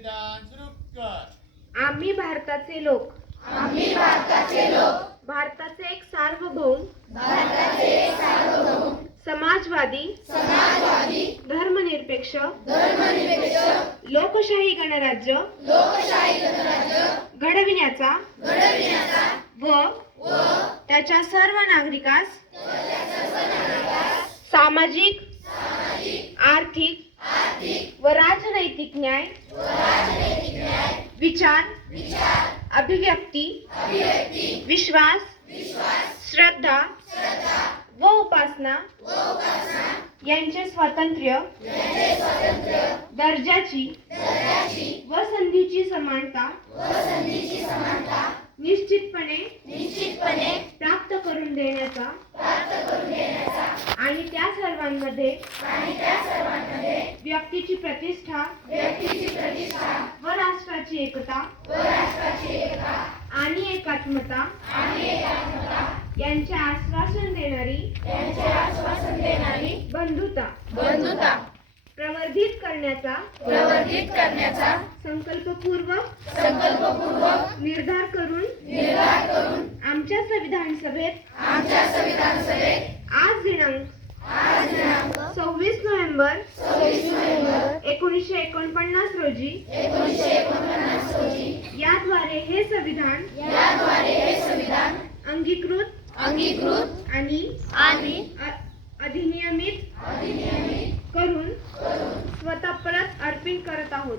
विधान सुरू कर. आम्ही भारताचे लोक. आम्ही भारताचे लोक. भारताचे एक सार्वभौम. भारताचे एक सार्वभौम. समाजवादी. समाजवादी. धर्मनिरपेक्ष. धर्मनिरपेक्ष. लोकशाही गणराज्य. लोकशाही गणराज्य. घडविण्याचा. घडविण्याचा. व त्याच्या सर्व नागरिकास सामाजिक आर्थिक व राजनैतिक न्याय विचार अभिव्यक्ती विश्वास श्रद्धा व उपासना यांचे स्वातंत्र्य दर्जाची व संधीची समानता निश्चितपणे निश्चितपणे प्राप्त करून देण्याचा सर्वांमध्ये व्यक्तीची प्रतिष्ठा व राष्ट्राची एकता आणि एकात्मता यांचे आश्वासन देणारी बंधुता बंधुता प्रवर्धित करण्याचा प्रवर्धित करण्याचा संकल्पपूर्वक संकल्पपूर्वक निर्धार करून निर्धार करून आमच्या संविधान सभेत आमच्या संविधान सभेत आज दिनांक आज दिनांक सव्वीस नोव्हेंबर. एकोणीसशे एकोणपन्नास रोजी. याद्वारे हे संविधान याद्वारे हे संविधान अंगीकृत अंगीकृत आणि अ- अधिनियमित करून स्वतः परत अर्पण करत आहोत.